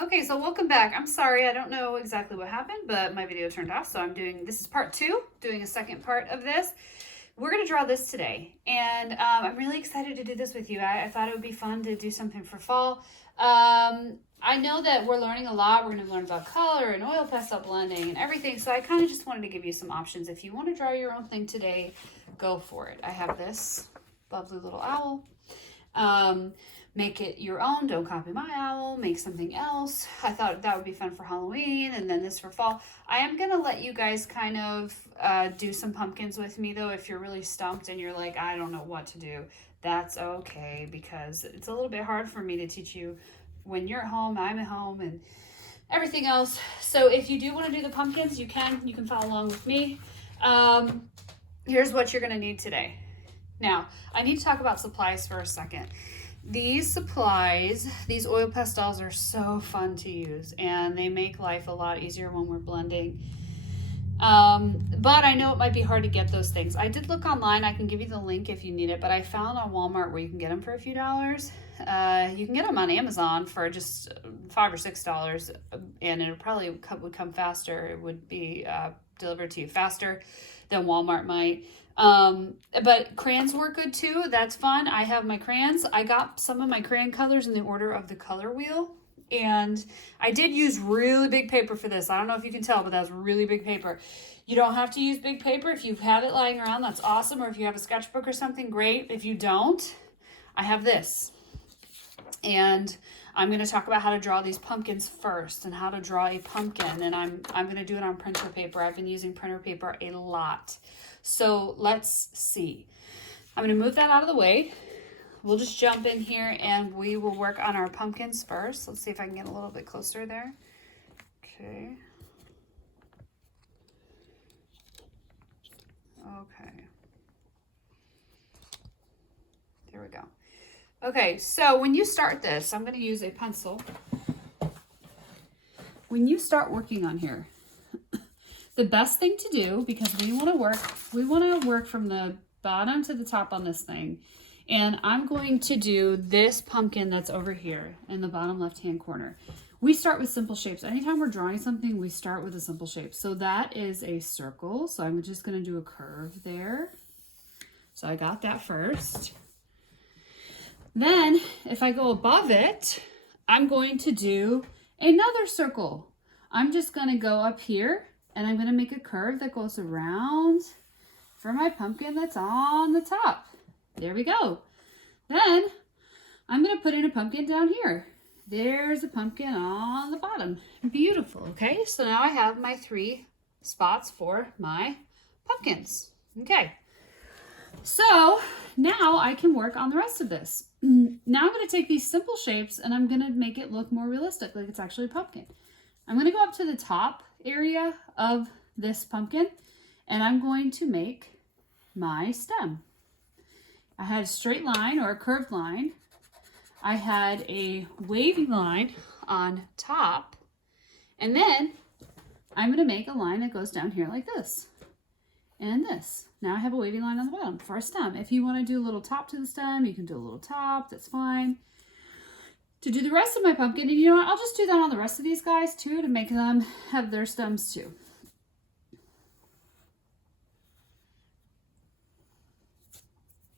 Okay, so welcome back. I'm sorry, I don't know exactly what happened, but my video turned off, so this is part two, doing a second part of this. We're gonna draw this today, and I'm really excited to do this with you. I thought it would be fun to do something for fall. I know that we're learning a lot. We're gonna learn about color and oil pastel blending and everything, so I kind of just wanted to give you some options. If you wanna draw your own thing today, go for it. I have this lovely little owl. Make it your own. Don't copy my owl. Make something else. I thought that would be fun for Halloween, and then this for fall. I am going to let you guys kind of do some pumpkins with me, though. If you're really stumped and you're like, I don't know what to do, that's okay, because it's a little bit hard for me to teach you when you're at home, I'm at home, and everything else. So if you do want to do the pumpkins, you can follow along with me. Here's what you're going to need today. Now, I need to talk about supplies for a second. These supplies, these oil pastels, are so fun to use, and they make life a lot easier when we're blending. But I know it might be hard to get those things. I did look online. I can give you the link if you need it, but I found on Walmart where you can get them for a few dollars. You can get them on Amazon for just $5 or $6, and it probably would come faster. It would be delivered to you faster than Walmart might. But crayons work good too. That's fun. I have my crayons. I got some of my crayon colors in the order of the color wheel. And I did use really big paper for this. I don't know if you can tell, but that was really big paper. You don't have to use big paper. If you have it lying around, that's awesome. Or if you have a sketchbook or something, great. If you don't, I have this. And I'm going to talk about how to draw these pumpkins first and how to draw a pumpkin. And I'm going to do it on printer paper. I've been using printer paper a lot. So let's see. I'm going to move that out of the way. We'll just jump in here and we will work on our pumpkins first. Let's see if I can get a little bit closer there. Okay. Okay. There we go. Okay, so when you start this, I'm going to use a pencil. When you start working on here, the best thing to do, because we want to work from the bottom to the top on this thing. And I'm going to do this pumpkin that's over here in the bottom left-hand corner. We start with simple shapes. Anytime we're drawing something, we start with a simple shape. So that is a circle. So I'm just going to do a curve there. So I got that first. Then if I go above it, I'm going to do another circle. I'm just going to go up here. And I'm going to make a curve that goes around for my pumpkin that's on the top. There we go. Then I'm going to put in a pumpkin down here. There's a pumpkin on the bottom. Beautiful. Okay, so now I have my 3 spots for my pumpkins. Okay, so now I can work on the rest of this. Now I'm going to take these simple shapes and I'm going to make it look more realistic, like it's actually a pumpkin. I'm going to go up to the top area of this pumpkin and I'm going to make my stem. I had a straight line or a curved line. I had a wavy line on top, and then I'm going to make a line that goes down here like this and this. Now I have a wavy line on the bottom for a stem. If you want to do a little top to the stem, you can do a little top, that's fine. To do the rest of my pumpkin, and you know what, I'll just do that on the rest of these guys too to make them have their stems too.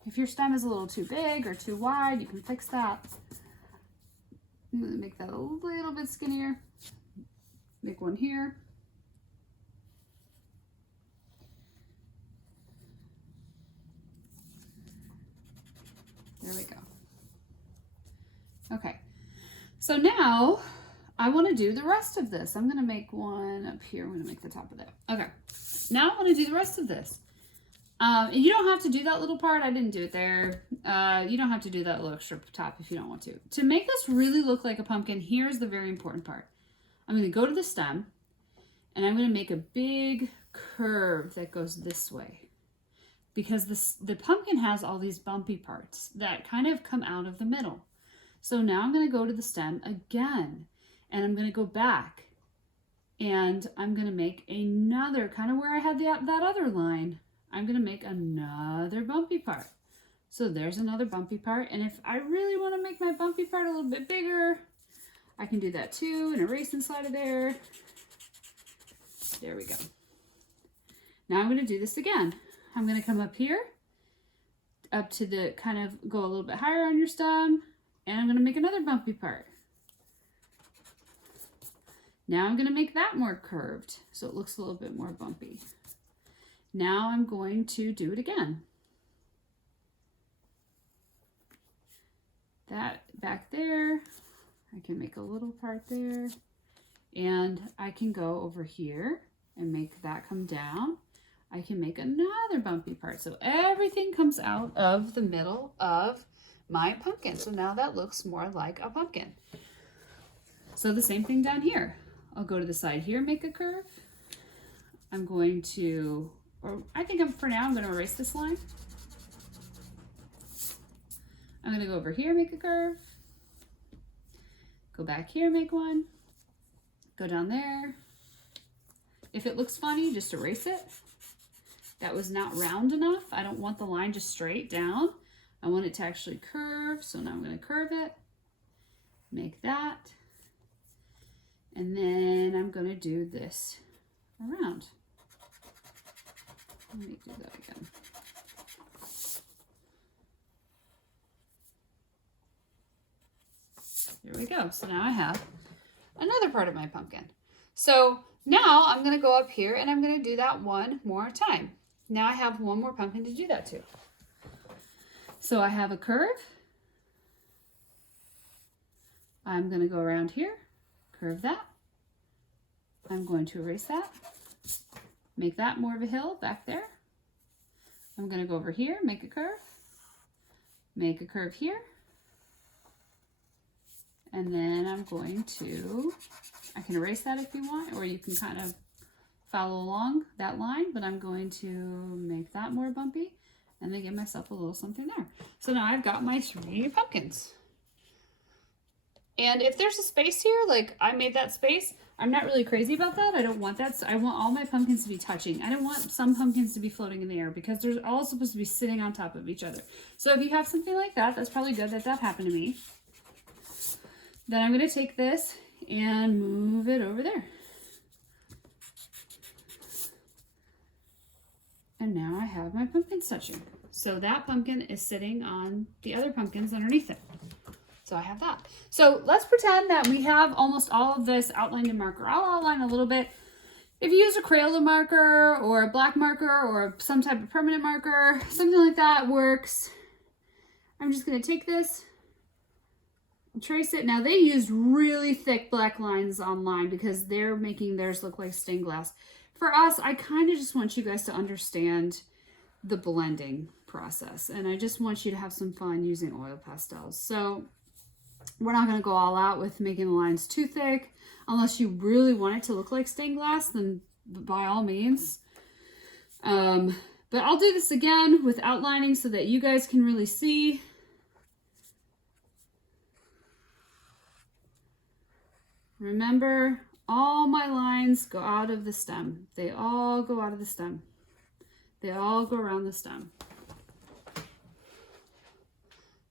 If your stem is a little too big or too wide, you can fix that. I'm going to make that a little bit skinnier. Make one here. There we go. Okay. So now I want to do the rest of this. I'm going to make one up here. I'm going to make the top of that. Okay. Now I want to do the rest of this. You don't have to do that little part. I didn't do it there. You don't have to do that little extra top if you don't want to. To make this really look like a pumpkin, here's the very important part. I'm going to go to the stem and I'm going to make a big curve that goes this way. Because the pumpkin has all these bumpy parts that kind of come out of the middle. So now I'm going to go to the stem again, and I'm going to go back, and I'm going to make another, kind of where I had that other line, I'm going to make another bumpy part. So there's another bumpy part, and if I really want to make my bumpy part a little bit bigger, I can do that too and erase inside of there. There we go. Now I'm going to do this again. I'm going to come up here, up to the, kind of go a little bit higher on your stem, and I'm going to make another bumpy part. Now I'm going to make that more curved so it looks a little bit more bumpy. Now I'm going to do it again. That back there, I can make a little part there, and I can go over here and make that come down. I can make another bumpy part. So everything comes out of the middle of my pumpkin. So now that looks more like a pumpkin. So the same thing down here. I'll go to the side here, make a curve. I'm going to, or I think for now, I'm going to erase this line. I'm going to go over here, make a curve. Go back here, make one. Go down there. If it looks funny, just erase it. That was not round enough. I don't want the line just straight down. I want it to actually curve. So now I'm going to curve it. Make that. And then I'm going to do this around. Let me do that again. There we go. So now I have another part of my pumpkin. So now I'm going to go up here and I'm going to do that one more time. Now I have one more pumpkin to do that to. So I have a curve. I'm going to go around here, curve that. I'm going to erase that. Make that more of a hill back there. I'm going to go over here, make a curve. Make a curve here. And then I'm going to, I can erase that if you want, or you can kind of follow along that line, but I'm going to make that more bumpy and then give myself a little something there. So now I've got my 3 pumpkins. And if there's a space here, like I made that space, I'm not really crazy about that. I don't want that. So I want all my pumpkins to be touching. I don't want some pumpkins to be floating in the air because they're all supposed to be sitting on top of each other. So if you have something like that, that's probably good that that happened to me. Then I'm going to take this and move it over there. And now I have my pumpkins touching. So that pumpkin is sitting on the other pumpkins underneath it. So I have that. So let's pretend that we have almost all of this outlined in marker. I'll outline a little bit. If you use a Crayola marker or a black marker or some type of permanent marker, something like that works. I'm just going to take this and trace it. Now they used really thick black lines online because they're making theirs look like stained glass. For us, I kind of just want you guys to understand the blending process. And I just want you to have some fun using oil pastels. So we're not going to go all out with making the lines too thick. Unless you really want it to look like stained glass, then by all means. But I'll do this again with outlining so that you guys can really see. Remember, all my lines go out of the stem. They all go out of the stem. They all go around the stem.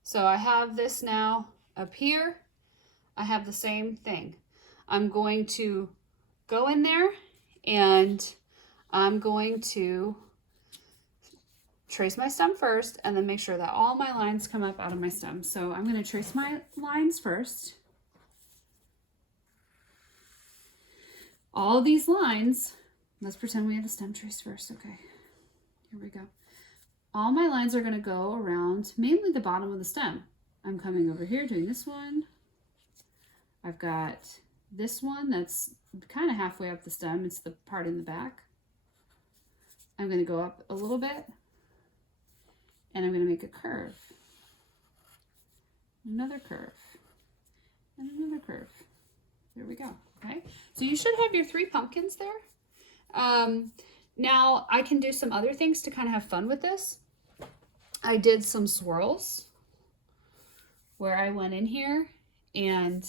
So I have this now up here. I have the same thing. I'm going to go in there and I'm going to trace my stem first and then make sure that all my lines come up out of my stem. So I'm going to trace my lines first. All these lines, let's pretend we have the stem traced first. Okay, here we go. All my lines are going to go around mainly the bottom of the stem. I'm coming over here doing this one. I've got this one that's kind of halfway up the stem. It's the part in the back. I'm going to go up a little bit and I'm going to make a curve. Another curve and another curve. There we go. Okay, so you should have your 3 pumpkins there. Now I can do some other things to kind of have fun with this. I did some swirls where I went in here and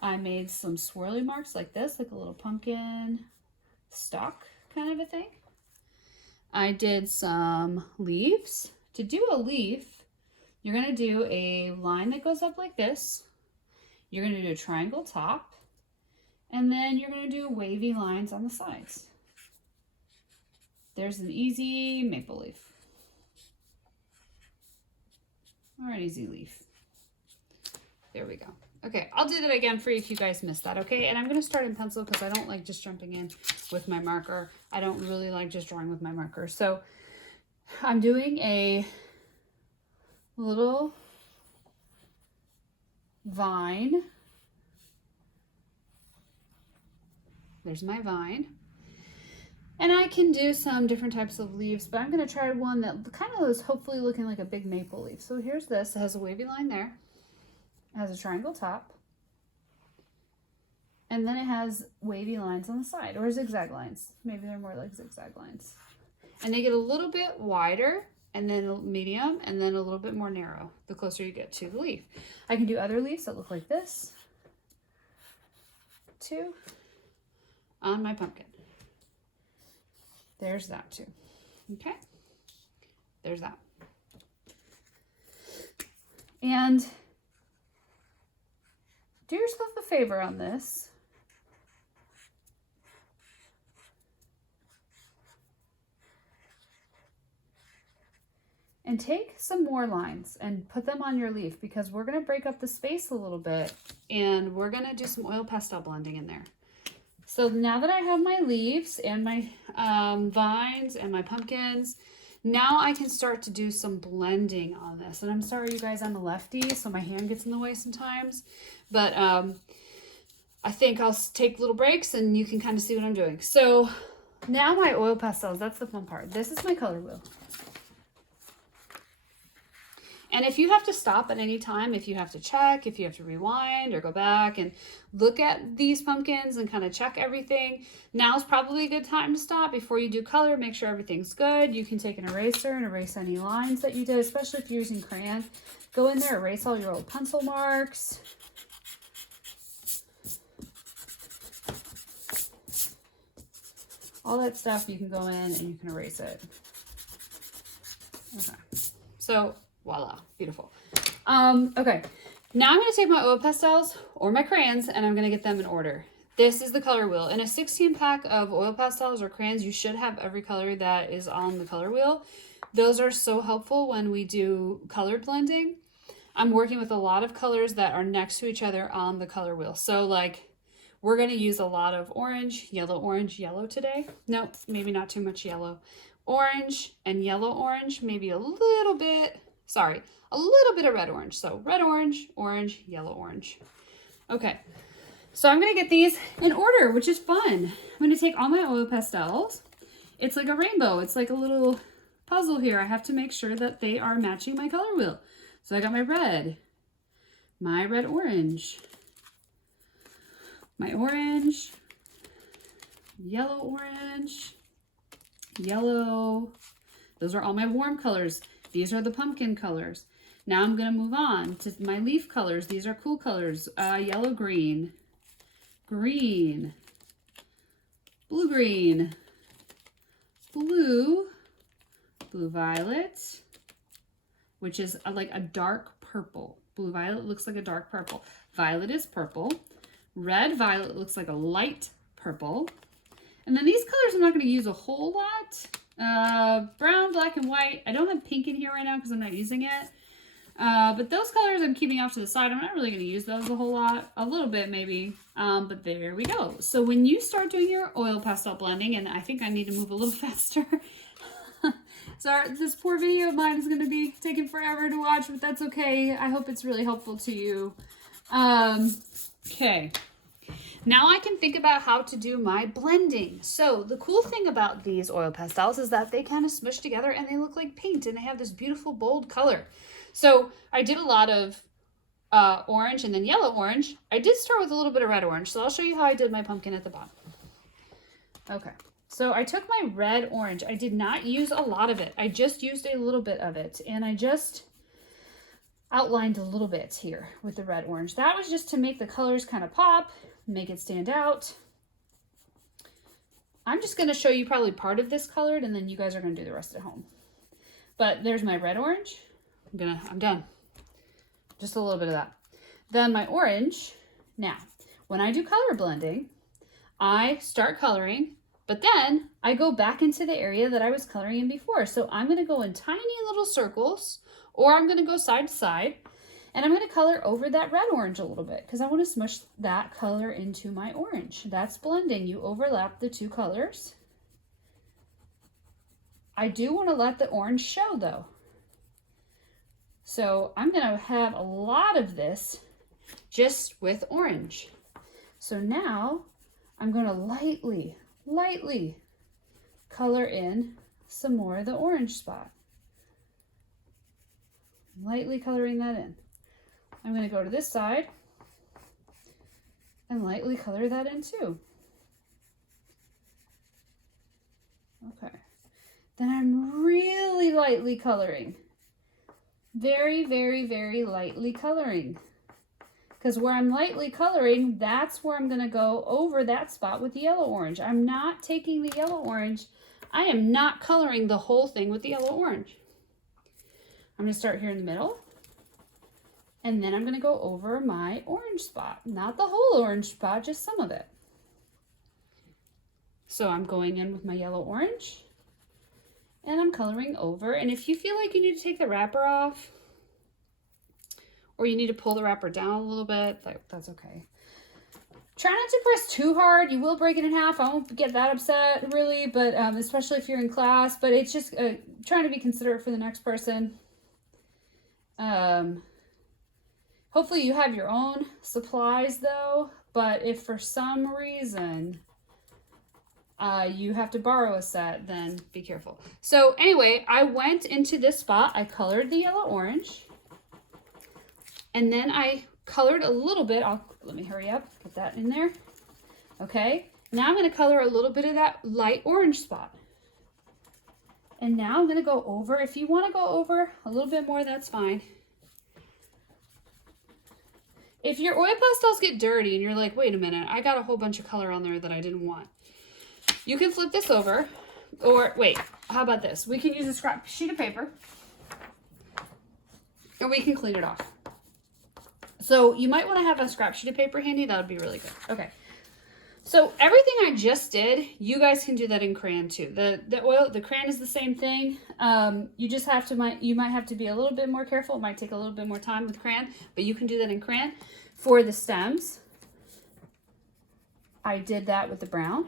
I made some swirly marks like this, like a little pumpkin stalk kind of a thing. I did some leaves. To do a leaf, you're going to do a line that goes up like this. You're going to do a triangle top, and then you're going to do wavy lines on the sides. There's an easy maple leaf, or an easy leaf. There we go. Okay, I'll do that again for you if you guys missed that, okay? And I'm going to start in pencil because I don't like just jumping in with my marker. I don't really like just drawing with my marker. So I'm doing a little vine. There's my vine. And I can do some different types of leaves, but I'm going to try one that kind of is hopefully looking like a big maple leaf. So here's this. It has a wavy line there. It has a triangle top. And then it has wavy lines on the side, or zigzag lines. Maybe they're more like zigzag lines. And they get a little bit wider, and then a medium, and then a little bit more narrow the closer you get to the leaf. I can do other leaves that look like this, too, on my pumpkin. There's that too. Okay. There's that. And do yourself a favor on this. And take some more lines and put them on your leaf, because we're going to break up the space a little bit and we're going to do some oil pastel blending in there. So now that I have my leaves and my vines and my pumpkins, now I can start to do some blending on this. And I'm sorry, you guys, I'm a lefty, so my hand gets in the way sometimes. But I think I'll take little breaks and you can kind of see what I'm doing. So now my oil pastels, that's the fun part. This is my color wheel. And if you have to stop at any time, if you have to check, if you have to rewind or go back and look at these pumpkins and kind of check everything, now's probably a good time to stop before you do color. Make sure everything's good. You can take an eraser and erase any lines that you did, especially if you're using crayon. Go in there, erase all your old pencil marks. All that stuff, you can go in and you can erase it. Okay, so voila, beautiful. Okay, now I'm going to take my oil pastels or my crayons and I'm going to get them in order. This is the color wheel. In a 16 pack of oil pastels or crayons, you should have every color that is on the color wheel. Those are so helpful when we do color blending. I'm working with a lot of colors that are next to each other on the color wheel. So like, we're going to use a lot of orange, yellow today. No, maybe not too much yellow. Orange and yellow orange, maybe a little bit of red orange. So red orange, orange, yellow orange. Okay, so I'm going to get these in order, which is fun. I'm going to take all my oil pastels. It's like a rainbow. It's like a little puzzle here. I have to make sure that they are matching my color wheel. So I got my red orange, my orange, yellow orange, yellow. Those are all my warm colors. These are the pumpkin colors. Now I'm going to move on to my leaf colors. These are cool colors. Yellow green, green, blue violet, which is like a dark purple. Blue violet looks like a dark purple. Violet is purple. Red violet looks like a light purple. And then these colors I'm not going to use a whole lot. Brown, black, and white. I don't have pink in here right now because I'm not using it. But those colors I'm keeping off to the side. I'm not really going to use those a whole lot. A little bit maybe. But there we go. So when you start doing your oil pastel blending, and I think I need to move a little faster. Sorry, this poor video of mine is going to be taking forever to watch, but that's okay. I hope it's really helpful to you. Okay. Now I can think about how to do my blending. So the cool thing about these oil pastels is that they kind of smush together and they look like paint and they have this beautiful bold color. So I did a lot of orange and then yellow orange. I did start with a little bit of red orange, so I'll show you how I did my pumpkin at the bottom. Okay, so I took my red orange. I did not use a lot of it. I just used a little bit of it, and I just outlined a little bit here with the red orange. That was just to make the colors kind of pop, make it stand out. I'm just going to show you probably part of this colored, and then you guys are going to do the rest at home. But there's my red orange. I'm done. Just a little bit of that. Then my orange. Now, when I do color blending, I start coloring, but then I go back into the area that I was coloring in before. So I'm going to go in tiny little circles, or I'm going to go side to side, and I'm going to color over that red orange a little bit because I want to smush that color into my orange. That's blending. You overlap the two colors. I do want to let the orange show though. So I'm going to have a lot of this just with orange. So now I'm going to lightly color in some more of the orange spot. Lightly coloring that in. I'm going to go to this side and lightly color that in too. Okay. Then I'm really lightly coloring. Very, very, very lightly coloring. Because where I'm lightly coloring, that's where I'm going to go over that spot with the yellow orange. I'm not taking the yellow orange. I am not coloring the whole thing with the yellow orange. I'm going to start here in the middle. And then I'm going to go over my orange spot. Not the whole orange spot, just some of it. So I'm going in with my yellow orange. And I'm coloring over. And if you feel like you need to take the wrapper off, or you need to pull the wrapper down a little bit, that's okay. Try not to press too hard. You will break it in half. I won't get that upset, really, but especially if you're in class. But it's just trying to be considerate for the next person. Hopefully you have your own supplies, though. But if for some reason you have to borrow a set, then be careful. So anyway, I went into this spot. I colored the yellow orange. And then I colored a little bit. Let me hurry up, put that in there. Okay, now I'm going to color a little bit of that light orange spot. And now I'm going to go over. If you want to go over a little bit more, that's fine. If your oil pastels get dirty and you're like, wait a minute, I got a whole bunch of color on there that I didn't want, you can flip this over. Or wait, how about this? We can use a scrap sheet of paper and we can clean it off. So you might want to have a scrap sheet of paper handy. That would be really good. Okay. So everything I just did, you guys can do that in crayon too. The crayon is the same thing. You just have to, you might have to be a little bit more careful. It might take a little bit more time with crayon, but you can do that in crayon. For the stems, I did that with the brown.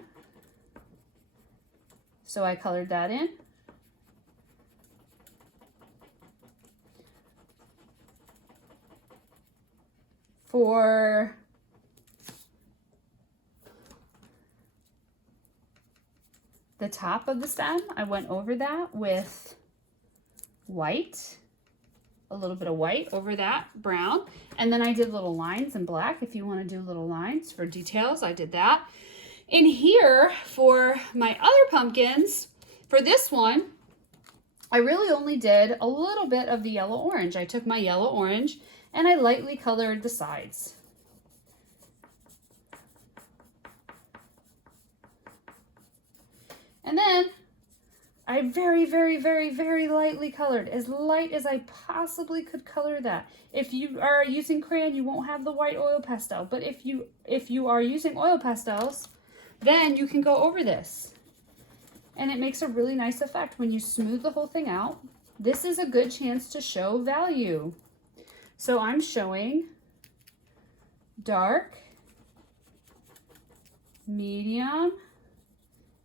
So I colored that in. For the top of the stem, I went over that with white, a little bit of white over that brown. And then I did little lines in black. If you want to do little lines for details, I did that. In here, for my other pumpkins, for this one, I really only did a little bit of the yellow orange. I took my yellow orange and I lightly colored the sides. And then I very, very, very, very lightly colored, as light as I possibly could color that. If you are using crayon, you won't have the white oil pastel, but if you are using oil pastels, then you can go over this. And it makes a really nice effect when you smooth the whole thing out. This is a good chance to show value. So I'm showing dark, medium,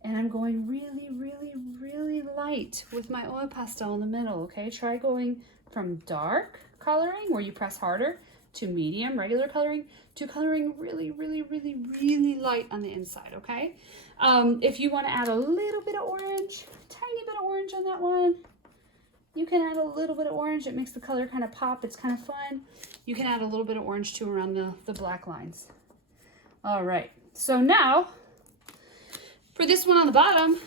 and I'm going really, really, really light with my oil pastel in the middle, okay? Try going from dark coloring, where you press harder, to medium, regular coloring, to coloring really, really, really, really light on the inside, okay? If you want to add a little bit of orange, tiny bit of orange on that one, you can add a little bit of orange. It makes the color kind of pop. It's kind of fun. You can add a little bit of orange too around the black lines. All right, so now for this one on the bottom,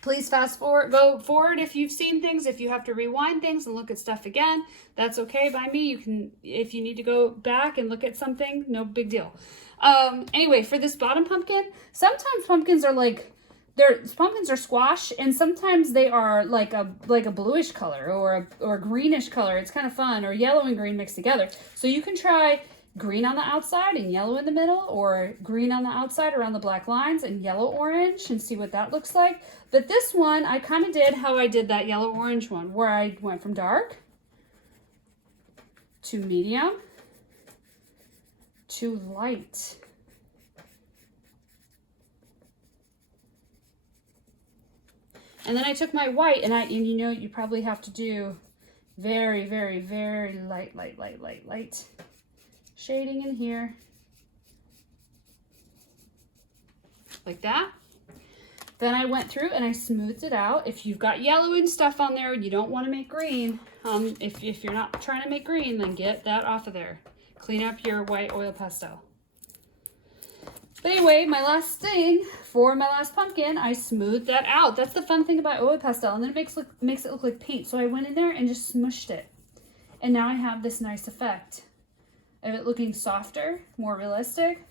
please fast forward, go forward if you've seen things. If you have to rewind things and look at stuff again, that's okay by me. You can, if you need to go back and look at something, no big deal. Anyway, for this bottom pumpkin, sometimes pumpkins are like pumpkins are squash, and sometimes they are like a bluish color or a greenish color. It's kind of fun, or yellow and green mixed together. So you can try green on the outside and yellow in the middle, or green on the outside around the black lines and yellow orange, and see what that looks like. But this one, I kind of did how I did that yellow orange one, where I went from dark to medium to light. And then I took my white, and you know, you probably have to do very, very, very light shading in here. Like that. Then I went through and I smoothed it out. If you've got yellow and stuff on there and you don't want to make green, if you're not trying to make green, then get that off of there. Clean up your white oil pastel. But anyway, my last thing for my last pumpkin, I smoothed that out. That's the fun thing about oil pastel, and then it makes it look like paint. So I went in there and just smushed it. And now I have this nice effect of it looking softer, more realistic,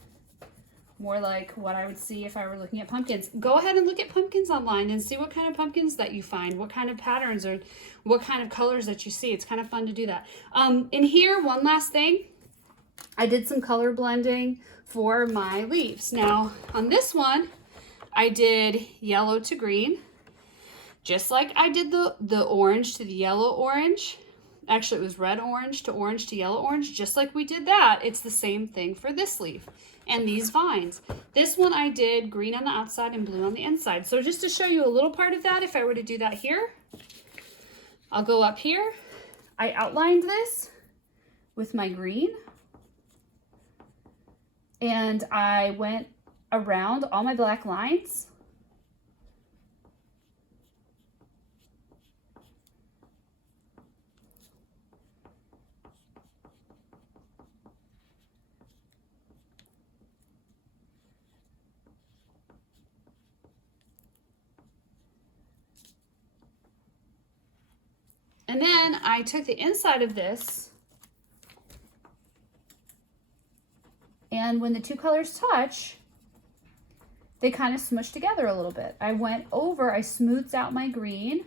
more like what I would see if I were looking at pumpkins. Go ahead and look at pumpkins online and see what kind of pumpkins that you find, what kind of patterns or what kind of colors that you see. It's kind of fun to do that. In here, one last thing, I did some color blending for my leaves. Now, on this one, I did yellow to green, just like I did the orange to the yellow orange. Actually, it was red orange to yellow orange, just like we did that. It's the same thing for this leaf and these vines. This one I did green on the outside and blue on the inside. So just to show you a little part of that, if I were to do that here, I'll go up here. I outlined this with my green, and I went around all my black lines. And then I took the inside of this, and when the two colors touch, they kind of smush together a little bit. I went over, I smoothed out my green.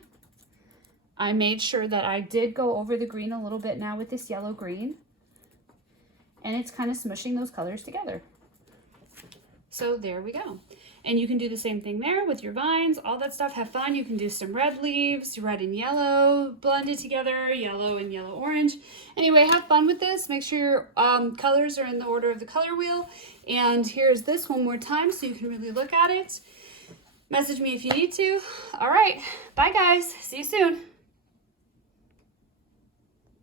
I made sure that I did go over the green a little bit now with this yellow green, and it's kind of smushing those colors together. So there we go. And you can do the same thing there with your vines, all that stuff. Have fun. You can do some red leaves, red and yellow blended together, yellow and yellow orange. Anyway, have fun with this. Make sure your colors are in the order of the color wheel. And here's this one more time so you can really look at it. Message me if you need to. All right. Bye, guys. See you soon.